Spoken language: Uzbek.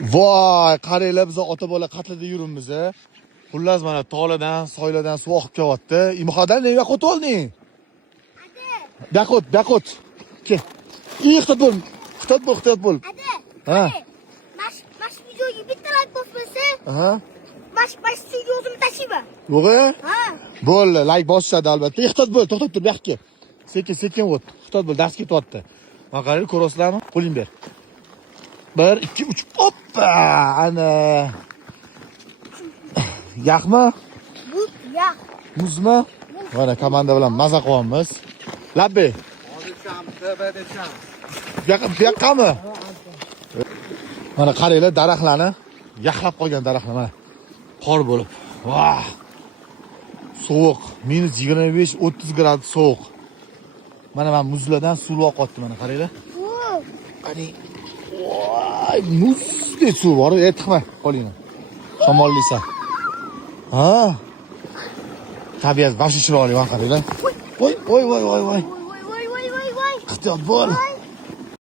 Voy, qaranglar, biz ota bola qatlida yuribmiz. Xullas mana tog'lardan, soylardan suv oqib kelyapti. Imhodan nega qotib olding? Baqot. Kel. Ehtiyot bo'l. Ha. Mash videoga bitta like bosmasa, Aha. mash videosini tashiyman. Yo'q-a? Ha. Bo'ldi, like bosishadi albatta. Ehtiyot bo'l, to'xtab tur, bu yoqqa. Sekin o't. Ehtiyot bo'l, dars ketyapti. Mana qarang, ko'rasizlarmi? Qo'ling ber. 1 2 3 hoppa! Ana. Yaqmi? Bu yaq. Muzmi? Mana komanda bilan maza qilyapmiz. Labbi. Bu yoqqami? Mana qaranglar, daraxtlarni yaxlab qolgan daraxtlar mana. Qor bo'lib. Vah! Sovuq, -25-30 gradus sovuq. Mana muzlardan suv oqyapti mana qaranglar. Qani. Voy, muzdek suv bor, tiqma qo'lingni. Shamollaysan. Ha? Tabiat bashi chiroyli, mana qaranglar. Voy. Voy. Ehtiyot bo'l.